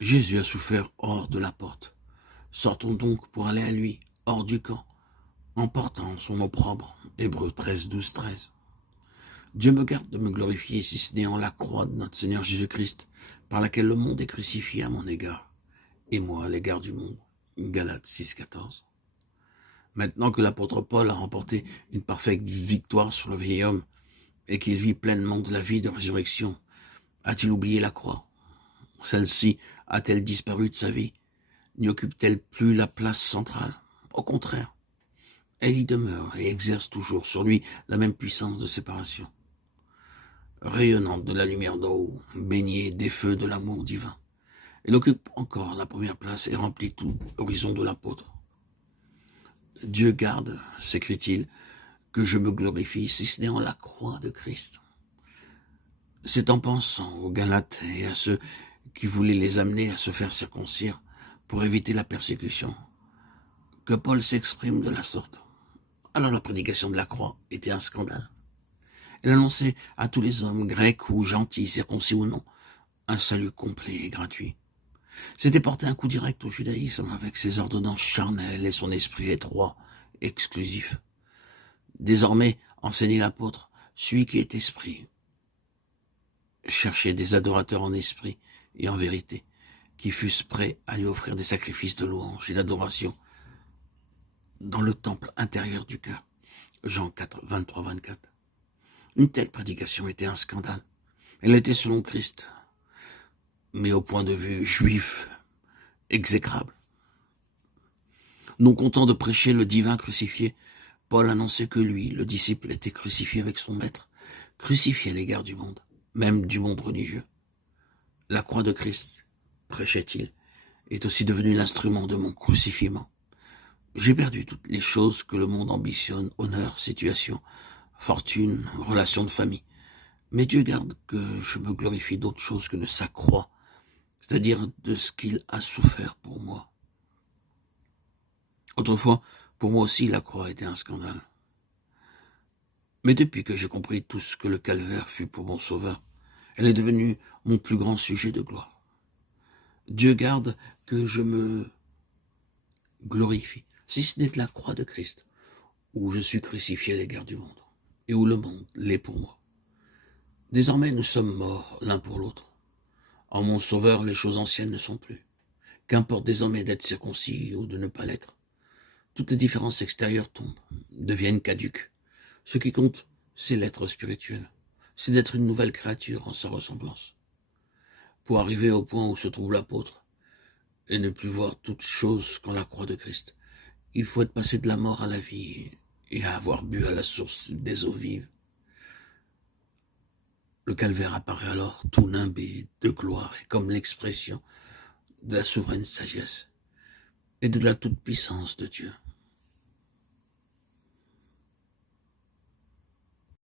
Jésus a souffert hors de la porte. Sortons donc pour aller à lui, hors du camp, en portant son opprobre. Hébreux 13, 12, 13. Dieu me garde de me glorifier si ce n'est en la croix de notre Seigneur Jésus-Christ, par laquelle le monde est crucifié à mon égard, et moi à l'égard du monde. Galates 6, 14. Maintenant que l'apôtre Paul a remporté une parfaite victoire sur le vieil homme, et qu'il vit pleinement de la vie de résurrection, a-t-il oublié la croix? Celle-ci a-t-elle disparu de sa vie? N'y occupe-t-elle plus la place centrale? Au contraire, elle y demeure et exerce toujours sur lui la même puissance de séparation. Rayonnante de la lumière d'en haut, baignée des feux de l'amour divin, elle occupe encore la première place et remplit tout l'horizon de l'apôtre. Dieu garde, s'écrie-t-il, que je me glorifie, si ce n'est en la croix de Christ. C'est en pensant aux Galates et à ceux qui voulaient les amener à se faire circoncire pour éviter la persécution que Paul s'exprime de la sorte. Alors la prédication de la croix était un scandale. Elle annonçait à tous les hommes, grecs ou gentils, circoncis ou non, un salut complet et gratuit. C'était porter un coup direct au judaïsme avec ses ordonnances charnelles et son esprit étroit, exclusif. Désormais, enseignait l'apôtre, celui qui est esprit, cherchait des adorateurs en esprit et en vérité, qui fussent prêts à lui offrir des sacrifices de louange et d'adoration dans le temple intérieur du cœur. Jean 4, 23, 24. Une telle prédication était un scandale. Elle était selon Christ, mais au point de vue juif, exécrable. Non content de prêcher le divin crucifié, Paul annonçait que lui, le disciple, était crucifié avec son maître, crucifié à l'égard du monde, même du monde religieux. La croix de Christ, prêchait-il, est aussi devenue l'instrument de mon crucifiement. J'ai perdu toutes les choses que le monde ambitionne, honneur, situation, fortune, relations de famille. Mais Dieu garde que je me glorifie d'autre chose que de sa croix, c'est-à-dire de ce qu'il a souffert pour moi. Autrefois, pour moi aussi, la croix était un scandale. Mais depuis que j'ai compris tout ce que le calvaire fut pour mon sauveur, elle est devenue mon plus grand sujet de gloire. Dieu garde que je me glorifie, si ce n'est de la croix de Christ, où je suis crucifié à l'égard du monde, et où le monde l'est pour moi. Désormais, nous sommes morts l'un pour l'autre. En mon sauveur, les choses anciennes ne sont plus. Qu'importe désormais d'être circoncis ou de ne pas l'être. Toutes les différences extérieures tombent, deviennent caduques. Ce qui compte, c'est l'être spirituel. C'est d'être une nouvelle créature en sa ressemblance. Pour arriver au point où se trouve l'apôtre, et ne plus voir toute chose qu'en la croix de Christ, il faut être passé de la mort à la vie et à avoir bu à la source des eaux vives. Le calvaire apparaît alors tout nimbé de gloire et comme l'expression de la souveraine sagesse et de la toute-puissance de Dieu.